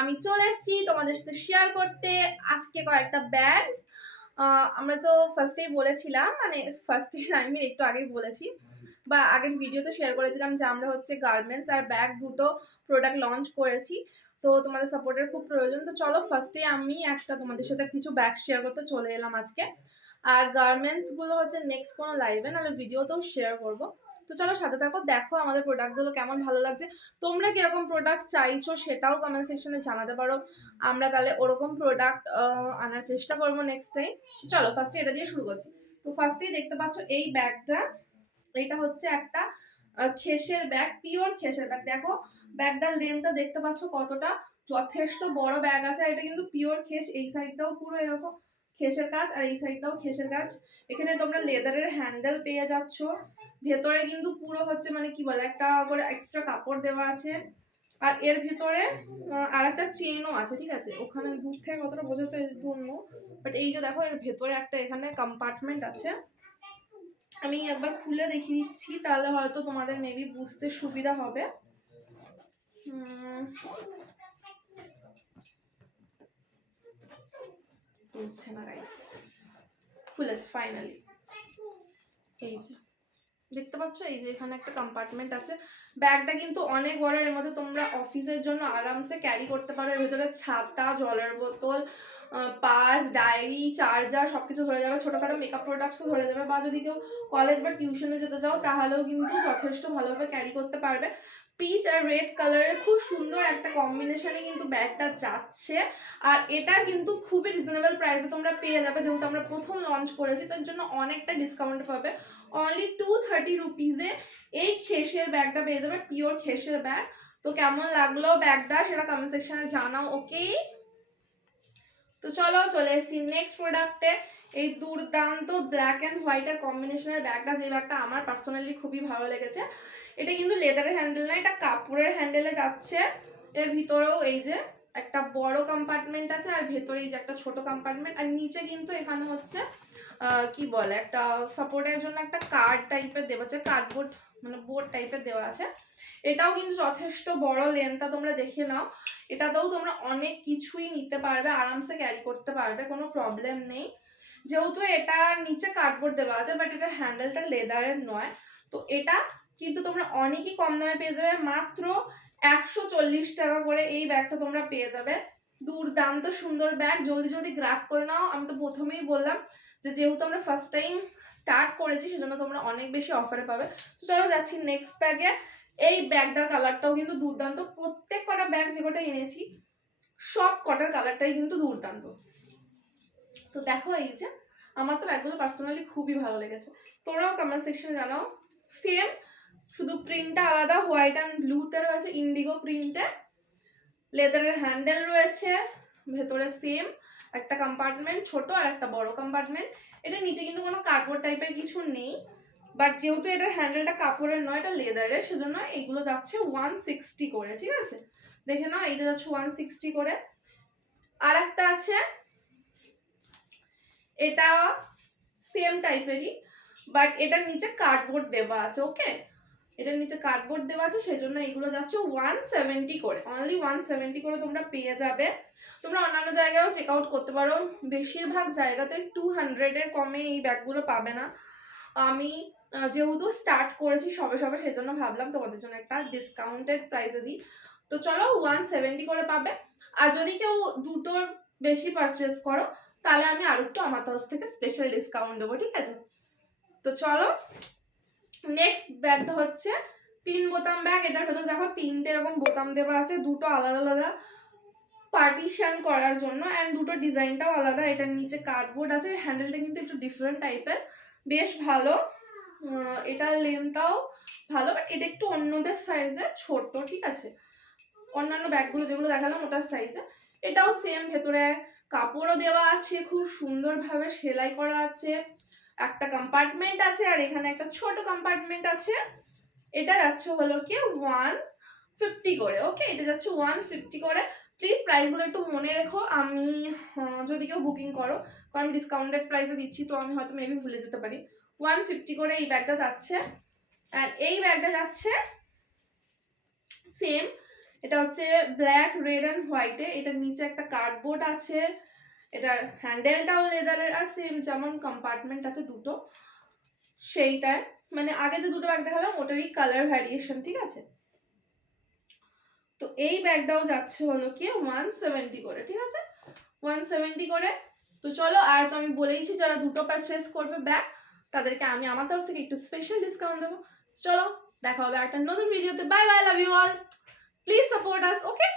আমি চলে এসেছি তোমাদের সাথে শেয়ার করতে আজকে কয়েকটা ব্যাগস। আমরা তো ফার্স্টেই বলেছিলাম, মানে ফার্স্টে আই মিন একটু আগেই বলেছি বা আগের ভিডিওতে শেয়ার করেছিলাম যে আমরা হচ্ছে গার্মেন্টস আর ব্যাগ দুটো প্রোডাক্ট লঞ্চ করেছি। তো তোমাদের সাপোর্টের খুব প্রয়োজন। তো চলো ফার্স্টে আমি একটা তোমাদের সাথে কিছু ব্যাগ শেয়ার করতে চলে এলাম আজকে। আর গার্মেন্টসগুলো হচ্ছে নেক্সট কোনো লাইভে নাহলে ভিডিওতেও শেয়ার করবো। তো চলো সাথে থাকো, দেখো আমাদের প্রোডাক্টগুলো কেমন ভালো লাগছে। তোমরা কিরকম প্রোডাক্ট চাইছো সেটাও কমেন্ট সেকশনে জানাতে পারো। আমরা তাহলে ওরকম প্রোডাক্ট আনার চেষ্টা করবো নেক্সট টাইম। চলো ফার্স্টে এটা দিয়ে শুরু করছি। তো ফার্স্টেই দেখতে পাচ্ছ এই ব্যাগটা, এটা হচ্ছে একটা খেসের ব্যাগ, পিওর খেসের ব্যাগ। দেখো ব্যাগটার লেন্থটা দেখতে পাচ্ছ কতটা, যথেষ্ট বড় ব্যাগ আছে। আর এটা কিন্তু পিওর খেস, এই সাইডটাও পুরো এরকম খেসের কাজ আর এই সাইডটাও খেসের কাজ। এখানে তোমরা লেদারের হ্যান্ডেল পেয়ে যাচ্ছ, ভেতরে কিন্তু পুরো হচ্ছে মানে কি বলে একটা করে এক্সট্রা কাপড় দেওয়া আছে। আর এর ভিতরে আর একটা চেনও আছে, ঠিক আছে। ওখানে দূর থেকে কতটা বোঝা যায় অন্য, বাট এই যে দেখো এর ভেতরে একটা এখানে কম্পার্টমেন্ট আছে। আমি একবার খুলে দেখিয়ে দিচ্ছি, তাহলে হয়তো তোমাদের মেবি বুঝতে সুবিধা হবে। খুলছে না গাইস, খুলেছে ফাইনালি। এই যে দেখতে পাচ্ছ, এই যে এখানে একটা কম্পার্টমেন্ট আছে। ব্যাগটা কিন্তু অনেক বড়, এর মধ্যে তোমরা অফিসের জন্য আরামসে ক্যারি করতে পারো। এর ভেতরে ছাতা, জলের বোতল, পার্স, ডায়েরি, চার্জার সবকিছু ধরে যাবে। ছোটখাটো মেকআপ প্রোডাক্টসও ধরে যাবে, বা যদি কেউ কলেজ বা টিউশনে যেতে চাও তাহলেও কিন্তু যথেষ্ট ভালোভাবে ক্যারি করতে পারবে। পিচ আর রেড কালারের খুব সুন্দর একটা কম্বিনেশনে কিন্তু ব্যাগটা যাচ্ছে। আর এটা কিন্তু খুবই রিজনেবল প্রাইসে তোমরা পেয়ে যাবে, যেহেতু আমরা প্রথম লঞ্চ করেছি তার জন্য অনেকটা ডিসকাউন্ট পাবে। অনলি 230 রুপিসে এই খেসের ব্যাগটা পেয়ে যাবে, পিওর খেসের ব্যাগ। তো কেমন লাগলো ব্যাগটা সেটা কমেন্ট সেকশনে জানাও, ওকে। তো চলো চলে এসেছি নেক্সট প্রোডাক্টে। এই দুর্দান্ত ব্ল্যাক অ্যান্ড হোয়াইটের কম্বিনেশনের ব্যাগটা, যে ব্যাগটা আমার পার্সোনালি খুবই ভালো লেগেছে। এটা কিন্তু লেদারের হ্যান্ডেল না, এটা কাপড়ের হ্যান্ডেলে যাচ্ছে। এর ভিতরেও এই যে একটা বড় কম্পার্টমেন্ট আছে, আর ভেতরে এই যে একটা ছোট কম্পার্টমেন্ট, আর নিচে কিন্তু এখানে হচ্ছে কি বলে একটা সাপোর্টের জন্য একটা কার্ড টাইপের দেওয়া আছে, কার্ডবোর্ড মানে বোর্ড টাইপের দেওয়া আছে। এটাও কিন্তু যথেষ্ট বড়, লেন্থটা তোমরা দেখে নাও। এটাতেও তোমরা অনেক কিছুই নিতে পারবে, আরামসে ক্যারি করতে পারবে, কোনো প্রবলেম নেই। যেহেতু এটা নিচে কার্ডবোর্ড দেওয়া আছে, বাট এটার হ্যান্ডেলটা লেদারের নয়। তো এটা কিন্তু তোমরা অনেকই কম দামে পেয়ে যাবে, মাত্র 140 টাকা করে এই ব্যাগটা তোমরা পেয়ে যাবে। দুর্দান্ত সুন্দর ব্যাগ, জলদি জলদি গ্র্যাব করে নাও। আমি তো প্রথমেই বললাম যে যেহেতু আমরা ফার্স্ট টাইম স্টার্ট করেছি সেজন্য তোমরা অনেক বেশি অফারে পাবে। তো চলো যাচ্ছি নেক্সট ব্যাগে। এই ব্যাগটার কালারটাও কিন্তু দুর্দান্ত, প্রত্যেক কটা ব্যাগ যে কটা এনেছি সব কটার কালারটাই কিন্তু দুর্দান্ত। তো দেখো এই যে আমার তো ব্যাগগুলো পার্সোনালি খুবই ভালো লেগেছে, তোমরাও কমেন্ট সেকশনে জানাও। সেম, শুধু প্রিন্টটা আলাদা, হোয়াইট অ্যান্ড ব্লুতে রয়েছে, ইন্ডিগো প্রিন্টে। লেদারের হ্যান্ডেল রয়েছে, ভেতরে সেম একটা কম্পার্টমেন্ট, ছোট আর একটা বড় কম্পার্টমেন্ট। এটা নিচে কিন্তু কোনো কার্ডবোর্ড টাইপের কিছু নেই, বাট যেহেতু এটার হ্যান্ডেলটা কাপড়ের নয়, এটা লেদারের, সেজন্য এইগুলো যাচ্ছে 160 করে, ঠিক আছে। দেখে নাও, এইটা যাচ্ছে 160 করে। আর একটা আছে, এটা সেম টাইপেরই, বাট এটার নিচে কার্ডবোর্ড দেওয়া আছে, ওকে। এটার নিচে কার্ডবোর্ড দেওয়া আছে, সেজন্য এইগুলো যাচ্ছে 170 করে, অনলি 170 করে তোমরা পেয়ে যাবে। তোমরা অন্যান্য জায়গায়ও চেক আউট করতে পারো, বেশিরভাগ জায়গাতে 200-এর কমে এই ব্যাগগুলো পাবে না। আমি যেহেতু স্টার্ট করেছি সবে সবে, সেজন্য ভাবলাম তোমাদের জন্য একটা ডিসকাউন্টেড প্রাইসে দিই। তো চলো 170 করে পাবে। আর যদি কেউ দুটোর বেশি পারচেস করো তাহলে আমি আর একটু আমার তরফ থেকে স্পেশাল ডিসকাউন্ট দেবো, ঠিক আছে। তো চলো নেক্সট ব্যাগটা হচ্ছে 3 বোতাম ব্যাগ। এটার ভেতর দেখো 3টে এরকম বোতাম দেওয়া আছে, দুটো আলাদা আলাদা পার্টিশন করার জন্য, অ্যান্ড দুটো ডিজাইনটাও আলাদা। এটার নিচে কার্ডবোর্ড আছে, হ্যান্ডেলটা কিন্তু একটু ডিফারেন্ট টাইপের, বেশ ভালো। এটার লেন্থটাও ভালো, বাট এটা একটু অন্যদের সাইজে ছোট, ঠিক আছে। অন্যান্য ব্যাগগুলো যেগুলো দেখালাম ওটার সাইজে। এটাও সেম, ভেতরে কাপড়ও দেওয়া আছে, খুব সুন্দরভাবে সেলাই করা আছে, একটা কম্পার্টমেন্ট আছে, আর এখানে একটা ছোট কম্পার্টমেন্ট আছে। এটা যাচ্ছে হলো কি 150 করে, ওকে। এটা যাচ্ছে 150 করে। প্লিজ প্রাইসগুলো একটু মনে রেখো, আমি যদি কেউ বুকিং করো, কারণ ডিসকাউন্টেড প্রাইসে দিচ্ছি, তো আমি হয়তো মেবি ভুলে যেতে পারি। 150 করে এই ব্যাগটা যাচ্ছে। আর এই ব্যাগটা যাচ্ছে সেম, এটা হচ্ছে ব্ল্যাক, রেড অ্যান্ড হোয়াইটে। এটার নিচে একটা কার্ডবোর্ড আছে, এটার হ্যান্ডেলটাও লেদারের, আর সেম যেমন কম্পার্টমেন্ট আছে দুটো সেইটার, মানে আগে যে দুটো ব্যাগ দেখালাম ওটারই কালার ভ্যারিয়েশন, ঠিক আছে। তো এই ব্যাগটাও যাচ্ছে হলো কি 170 করে, ঠিক আছে, 170 করে। তো চলো, আর তো আমি বলেইছি যারা দুটো পারচেস করবে ব্যাগ তাদেরকে আমি আমার তরফ থেকে একটু স্পেশাল ডিসকাউন্ট দেবো। চলো দেখা হবে একটা নতুন ভিডিওতে। Bye bye, love you all, please support us, okay.